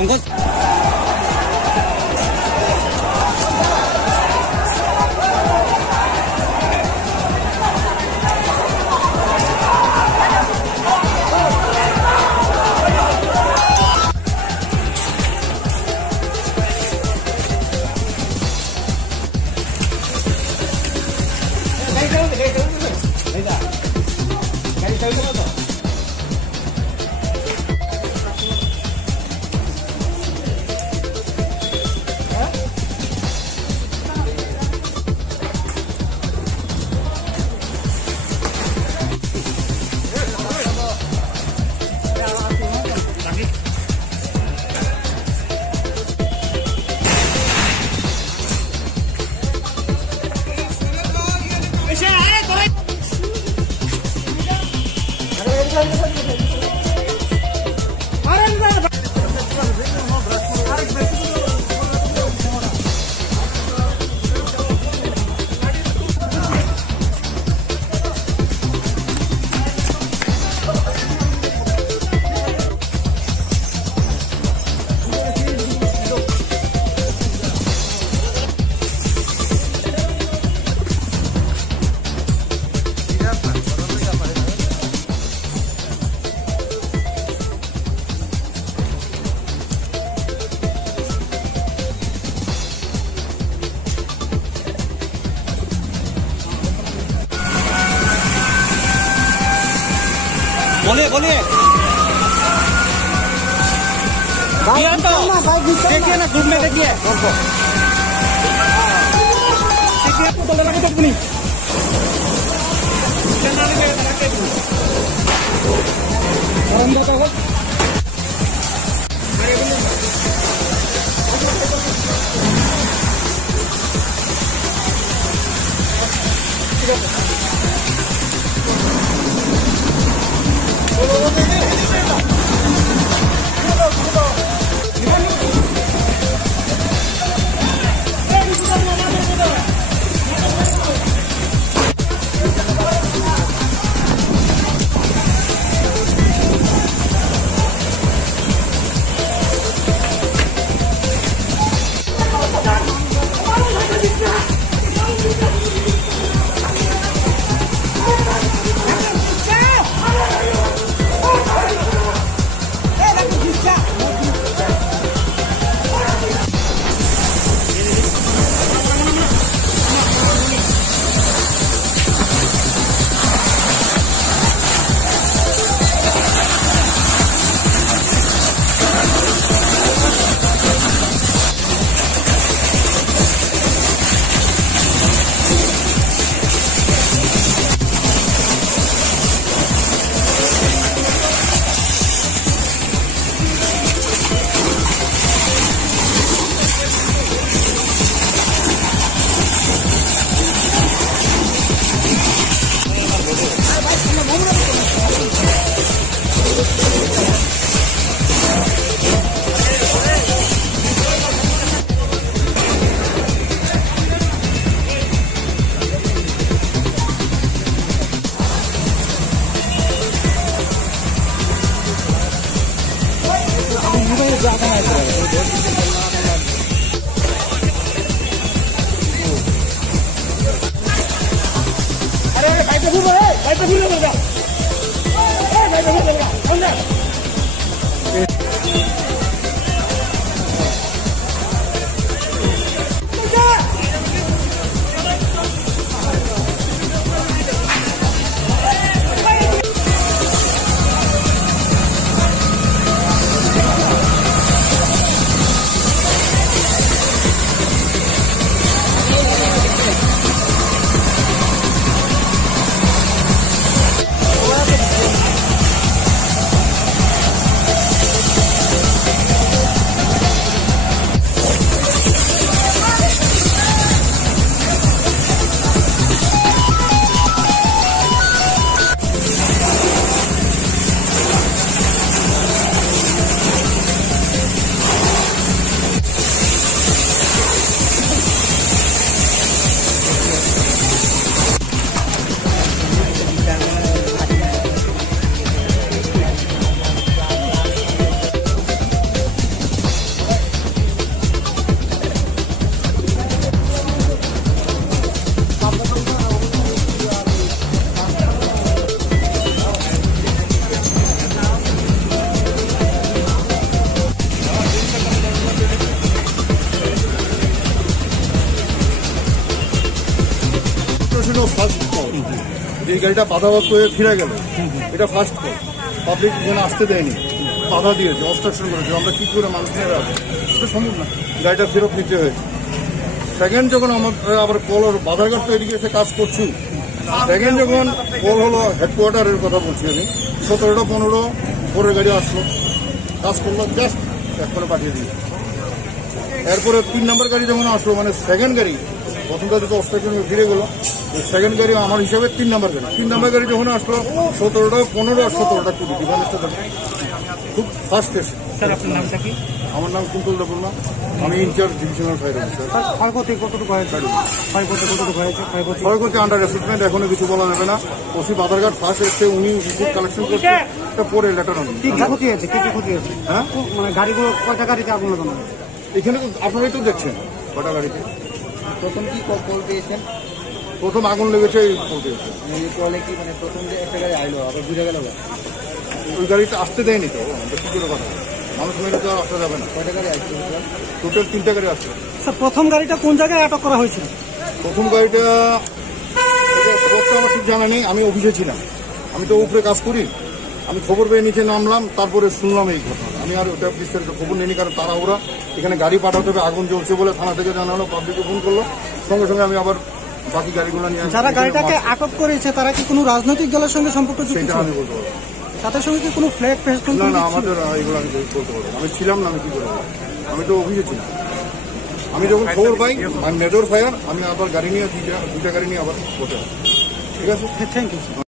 Tungkol. बोलिए भैया तो देखिए ना ग्रुप में देखिए आपको बोल रहा तो नहीं গাড়িটা বাধাবাদ হয়ে ফিরে গেল, এটা ফার্স্ট কল। পাবলিক যেখানে আসতে দেয়নি, বাধা দিয়েছে, অবস্ট্রাকশন করেছে, আমরা কি করে মানুষ নিয়ে রাখবো, এটা সম্ভব না। গাড়িটা ফেরত নিতে হয়েছে। সেকেন্ড যখন আমার আবার কল বাধারঘাট তো এদিকে এসে কাজ করছি, সেকেন্ড যখন কল হলো হেডকোয়ার্টারের কথা বলছি আমি, 17:15 পরের গাড়ি আসলো, কাজ করলো, জাস্ট এক করে পাঠিয়ে দিই। এরপরে 3 নম্বর গাড়ি যখন আসলো, মানে সেকেন্ড গাড়ি, প্রথম গাড়ি তো অবস্ট্রাকশন ফিরে গেলো, সেকেন্ড গাড়ি আমার হিসাবে 3 নম্বর গাড়ি। 3 নম্বর গাড়ি যখন আসলো 17:15 আর 17:20 ডিফারেন্সটা খুব ফাস্ট এসে। স্যার আপনার নামটা কি? আমার নাম তন্তুলজাক, আমি ইনচার্জ ডিভিশনাল ফায়ার অফিসার। ক্ষয়ক্ষতি কতটুকু হয়েছে? ক্ষয়ক্ষতি আন্ডার অ্যাসেসমেন্ট, এখনো কিছু বলা যাবে না। ওসি বাধারঘাট ফার্স্ট এসে উনি রিপোর্ট কালেকশন করছে, এটা পরে লেটার হবে। কি ক্ষতি হয়েছে? হ্যাঁ, মানে গাড়িগুলো কয়টা গাড়িতে আগুন লাগানো হয়েছে? এখানে তো আপনারাই তো দেখছেন কটা গাড়িতে। প্রথম কি কল পেয়েছেন? প্রথম আগুন লেগেছে এই কল পেয়েছে। কলে কি মানে প্রথম যে একটা গাড়ি আইলো আবার বুঝে গেল? ওই গাড়িটা আসতে দেয়নি তো, কি করে কথা, মানুষ মেরে তো আসতে যাবে না। কয়টা গাড়ি আসছে? টোটাল 3টা গাড়ি আসছে। স্যার প্রথম গাড়িটা কোন জায়গায় আটক করা হয়েছিল? প্রথম গাড়িটা আমার ঠিক জানা নেই, আমি অফিসে ছিলাম, আমি তো উপরে কাজ করি, আমি খবর পেয়ে নিচে নামলাম, তারপরে শুনলাম এই ঘটনা। আমি আর ওটা বিস্তারিত খবর নিইনি, কারণ তারা ওরা এখানে গাড়ি পাঠাতে হবে, আগুন জ্বলছে বলে থানা থেকে জানালো, পাবলিকে ফোন করলো, সঙ্গে সঙ্গে আমি আবার বাকি গাড়িগুলো নিয়ে। যারা গাড়িটাকে আটক করেছে তারা কি কোনো রাজনৈতিক দলের সঙ্গে সম্পর্ক যুক্ত? সেটা আমি বলতে পারবো। তাদের সঙ্গে কি কোনো ফ্ল্যাগ ফেস্টুন? না, আমাদের এগুলো আমি বলতে পারবো, আমি ছিলাম না, আমি কি করবো, আমি তো অফিসে ছিলাম। আমি যখন খবর পাই মেজর ফায়ার, আমি আবার গাড়ি নিয়ে দুইটা গাড়ি নিয়ে আবার বসে। ঠিক আছে, থ্যাংক ইউ।